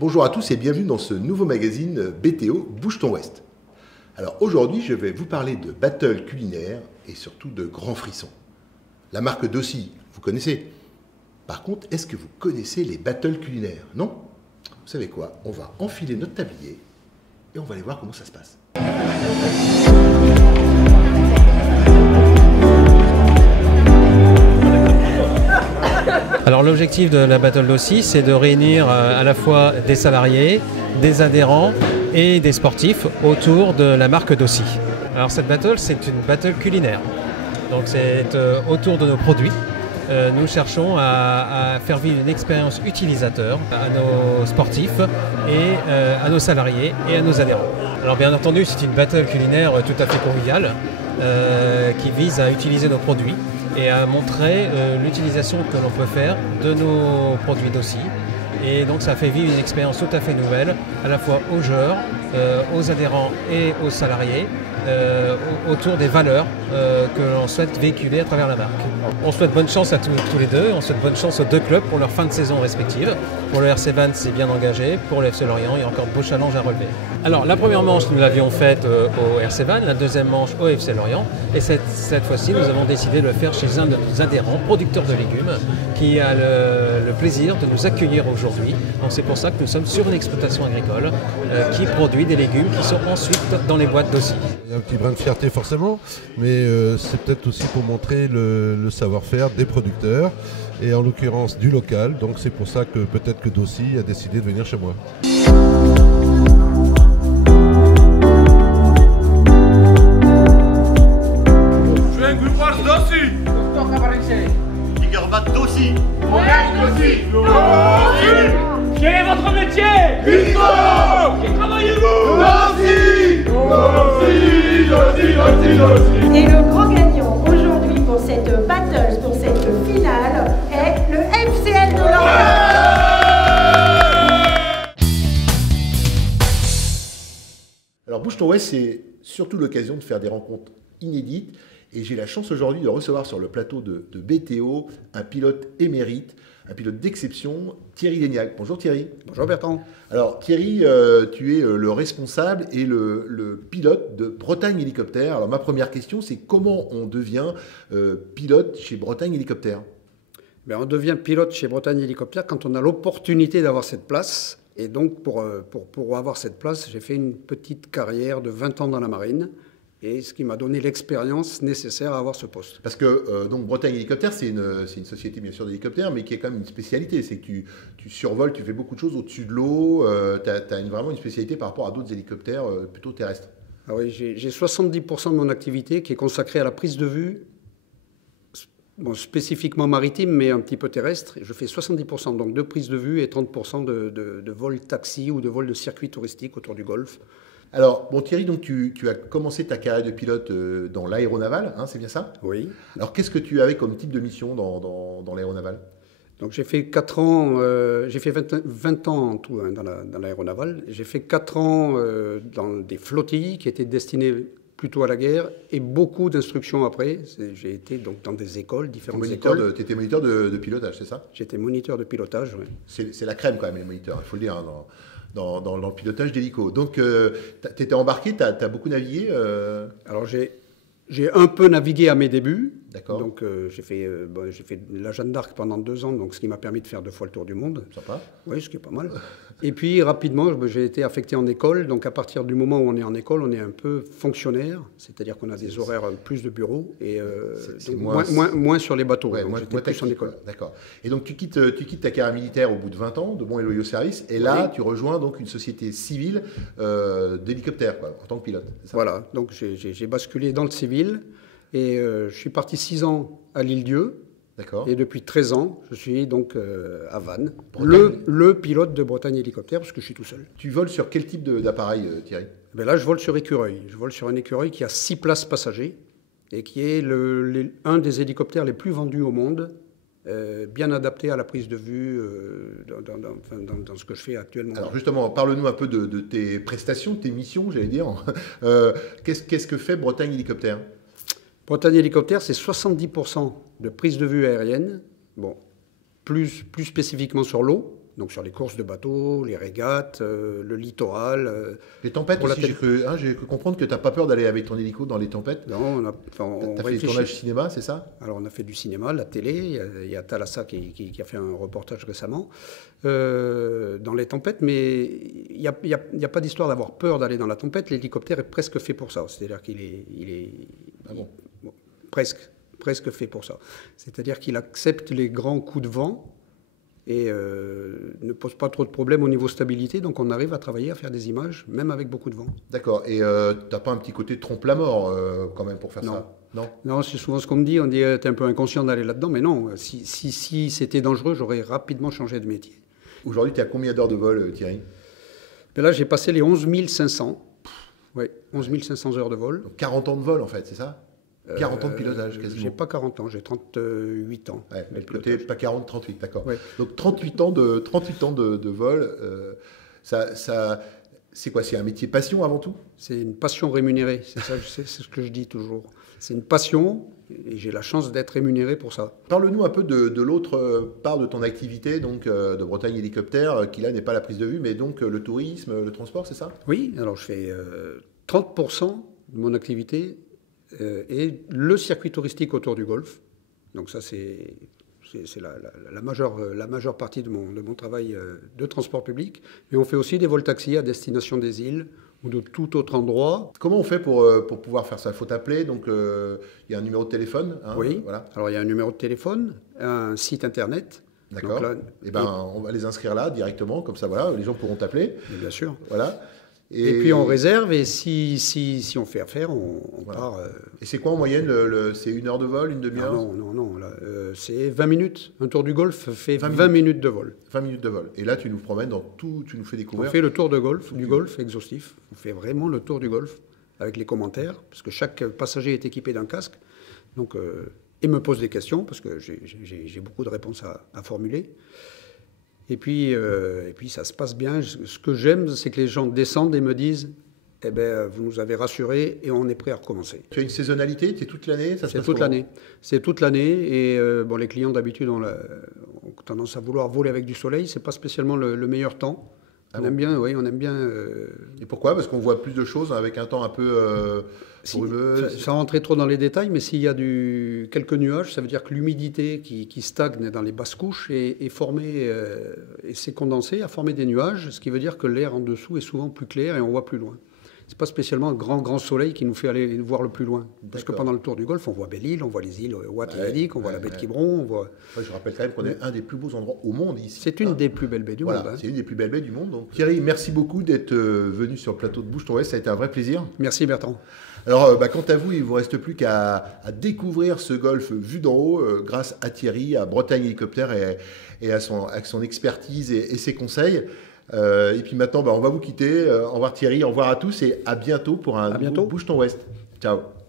Bonjour à tous et bienvenue dans ce nouveau magazine BTO Bouge ton Ouest. Alors aujourd'hui je vais vous parler de battle culinaire et surtout de grands frissons. La marque Dossi, vous connaissez? Par contre, est-ce que vous connaissez les battles culinaires? Non? Vous savez quoi? On va enfiler notre tablier et on va aller voir comment ça se passe. Alors l'objectif de la Battle Dossi, c'est de réunir à la fois des salariés, des adhérents et des sportifs autour de la marque Dossi. Alors cette battle, c'est une battle culinaire. Donc c'est autour de nos produits. Nous cherchons à faire vivre une expérience utilisateur à nos sportifs et à nos salariés et à nos adhérents. Alors bien entendu, c'est une battle culinaire tout à fait conviviale qui vise à utiliser nos produits et à montrer l'utilisation que l'on peut faire de nos produits Dossi. Et donc ça fait vivre une expérience tout à fait nouvelle, à la fois aux joueurs, aux adhérents et aux salariés, autour des valeurs que l'on souhaite véhiculer à travers la marque. On souhaite bonne chance à tous les deux, on souhaite bonne chance aux deux clubs pour leur fin de saison respective. Pour le RC Vannes, c'est bien engagé, pour le FC Lorient, il y a encore de beaux challenges à relever. Alors la première manche, nous l'avions faite au RC Vannes, la deuxième manche au FC Lorient, et cette fois-ci, nous avons décidé de le faire chez un de nos adhérents, producteur de légumes, qui a le plaisir de nous accueillir aujourd'hui. Donc c'est pour ça que nous sommes sur une exploitation agricole qui produit des légumes qui sont ensuite dans les boîtes Dossi. Il y a un petit brin de fierté forcément, mais c'est peut-être aussi pour montrer le savoir-faire des producteurs et en l'occurrence du local. Donc c'est pour ça que peut-être que Dossi a décidé de venir chez moi. Quel est votre métier? Victor! Et travaillez-vous? Et le grand gagnant aujourd'hui pour cette battle, pour cette finale, est le FCL de Lorient. Alors Bouge ton Ouest, c'est surtout l'occasion de faire des rencontres inédites. Et j'ai la chance aujourd'hui de recevoir sur le plateau de BTO un pilote émérite, un pilote d'exception, Thierry Léniac. Bonjour Thierry. Bonjour Bertrand. Alors Thierry, tu es le responsable et le pilote de Bretagne Hélicoptère. Alors ma première question, c'est comment on devient pilote chez Bretagne Hélicoptère? On devient pilote chez Bretagne Hélicoptère quand on a l'opportunité d'avoir cette place. Et donc pour avoir cette place, j'ai fait une petite carrière de 20 ans dans la marine. Et ce qui m'a donné l'expérience nécessaire à avoir ce poste. Parce que donc Bretagne Hélicoptère, c'est une société bien sûr d'hélicoptères, mais qui a quand même une spécialité. C'est que tu survoles, tu fais beaucoup de choses au-dessus de l'eau. Tu as vraiment une spécialité par rapport à d'autres hélicoptères plutôt terrestres. Ah oui, j'ai 70% de mon activité qui est consacrée à la prise de vue, bon, spécifiquement maritime, mais un petit peu terrestre. Je fais 70% donc de prise de vue et 30% de vol taxi ou de vol de circuit touristique autour du Golfe. Alors, bon Thierry, donc tu as commencé ta carrière de pilote dans l'aéronaval, hein, c'est bien ça? Oui. Alors, qu'est-ce que tu avais comme type de mission dans l'aéronaval? Donc, j'ai fait 4 ans, j'ai fait 20 ans en tout hein, dans l'aéronaval. J'ai fait 4 ans dans des flottilles qui étaient destinées plutôt à la guerre et beaucoup d'instructions après. J'ai été donc dans des écoles, différentes écoles. Tu étais moniteur de pilotage, c'est ça? J'étais moniteur de pilotage, oui. C'est la crème quand même, les moniteurs, il faut le dire, hein, dans le pilotage d'hélico. Donc, tu étais embarqué, tu as beaucoup navigué Alors, j'ai un peu navigué à mes débuts. D'accord. Donc, j'ai fait la Jeanne d'Arc pendant 2 ans, donc ce qui m'a permis de faire 2 fois le tour du monde. Sympa. Oui, ce qui est pas mal. Et puis, rapidement, j'ai été affecté en école. Donc, à partir du moment où on est en école, on est un peu fonctionnaire. C'est-à-dire qu'on a des horaires plus de bureau et moins sur les bateaux. Ouais, donc, j'étais plus en école. D'accord. Et donc, tu quittes ta carrière militaire au bout de 20 ans, de bons et loyaux services. Et là, oui, tu rejoins donc une société civile d'hélicoptères, en tant que pilote. Ça? Voilà. Donc, j'ai basculé dans le civil. Et je suis parti 6 ans à l'Île-Dieu. D'accord. Et depuis 13 ans, je suis donc à Vannes, le pilote de Bretagne Hélicoptère, parce que je suis tout seul. Tu voles sur quel type d'appareil, Thierry? Là, je vole sur écureuil. Je vole sur un écureuil qui a 6 places passagers et qui est un des hélicoptères les plus vendus au monde, bien adapté à la prise de vue dans ce que je fais actuellement. Alors justement, parle-nous un peu de tes prestations, de tes missions, j'allais dire. Qu'est-ce que fait Bretagne Hélicoptère? Bretagne Hélicoptère, c'est 70% de prise de vue aérienne, bon, plus spécifiquement sur l'eau, donc sur les courses de bateaux, les régates, le littoral. Les tempêtes aussi, j'ai cru comprendre que tu n'as pas peur d'aller avec ton hélico dans les tempêtes. Non, tu as fait du tournage cinéma, c'est ça? Alors on a fait du cinéma, la télé, il y a Thalassa qui a fait un reportage récemment dans les tempêtes, mais il n'y a pas d'histoire d'avoir peur d'aller dans la tempête. L'hélicoptère est presque fait pour ça, c'est-à-dire qu'il est presque fait pour ça. C'est-à-dire qu'il accepte les grands coups de vent et ne pose pas trop de problèmes au niveau stabilité, donc on arrive à travailler, à faire des images, même avec beaucoup de vent. D'accord, et tu n'as pas un petit côté trompe-la-mort quand même pour faire ça? Non, c'est souvent ce qu'on me dit, on dit t'es un peu inconscient d'aller là-dedans, mais non, si c'était dangereux, j'aurais rapidement changé de métier. Aujourd'hui, tu as combien d'heures de vol, Thierry? Et là, j'ai passé les 11 500. Oui, 11 500 heures de vol. Donc 40 ans de vol, en fait, c'est ça? 40 ans de pilotage, quasiment. J'ai pas 40 ans, j'ai 38 ans. Ouais, mais le côté, pas 40, 38, d'accord. Ouais. Donc 38 ans de vol, c'est quoi? C'est un métier passion avant tout? C'est une passion rémunérée, c'est ça, c'est ce que je dis toujours. C'est une passion et j'ai la chance d'être rémunéré pour ça. Parle-nous un peu de l'autre part de ton activité, donc de Bretagne Hélicoptère, qui là n'est pas la prise de vue, mais donc le tourisme, le transport, c'est ça? Oui, alors je fais 30% de mon activité et le circuit touristique autour du Golfe. Donc ça, c'est la majeure partie de mon travail de transport public. Mais on fait aussi des vols taxis à destination des îles ou de tout autre endroit. Comment on fait pour pouvoir faire ça? Il faut t'appeler, donc il y a un numéro de téléphone. Hein, oui, voilà. Alors il y a un numéro de téléphone, un site internet. D'accord. On va les inscrire là directement, comme ça, voilà, les gens pourront t'appeler. Bien sûr. Voilà. Et puis on réserve et si on fait affaire, on part. Et c'est quoi en moyenne c'est 1 heure de vol, une demi-heure? Non. C'est 20 minutes. Un tour du Golfe fait 20 minutes de vol. 20 minutes de vol. Et là, tu nous promènes dans tout, tu nous fais découvrir. On fait le tour du Golfe exhaustif. On fait vraiment le tour du Golfe avec les commentaires, parce que chaque passager est équipé d'un casque. Donc, et me pose des questions, parce que j'ai beaucoup de réponses à formuler. Et puis ça se passe bien. Ce que j'aime, c'est que les gens descendent et me disent « Eh bien, vous nous avez rassurés et on est prêt à recommencer. » Tu as une saisonnalité? C'est toute l'année? C'est toute l'année. C'est toute l'année. Et les clients, d'habitude, ont tendance à vouloir voler avec du soleil. Ce n'est pas spécialement le meilleur temps. On aime bien. Et pourquoi? Parce qu'on voit plus de choses avec un temps un peu brumeux. Sans rentrer trop dans les détails, mais s'il y a quelques nuages, ça veut dire que l'humidité qui stagne dans les basses couches est formée et s'est condensée, a formé des nuages, ce qui veut dire que l'air en dessous est souvent plus clair et on voit plus loin. C'est pas spécialement un grand soleil qui nous fait aller voir le plus loin. Parce que pendant le tour du Golfe, on voit Belle-Île, on voit les îles Watt et Yadik, on voit la baie de Quiberon, on voit... Je rappelle quand même qu'on est un des plus beaux endroits au monde ici. C'est une des plus belles baies du monde. C'est une des plus belles baies du monde. Donc, Thierry, merci beaucoup d'être venu sur le plateau de Bouge ton Ouest. Ça a été un vrai plaisir. Merci Bertrand. Alors, quant à vous, il ne vous reste plus qu'à découvrir ce golfe vu d'en haut grâce à Thierry, à Bretagne Hélicoptère et à son expertise et ses conseils. Et puis maintenant, on va vous quitter. Au revoir Thierry, au revoir à tous et à bientôt pour un nouveau Bouge ton Ouest. Ciao.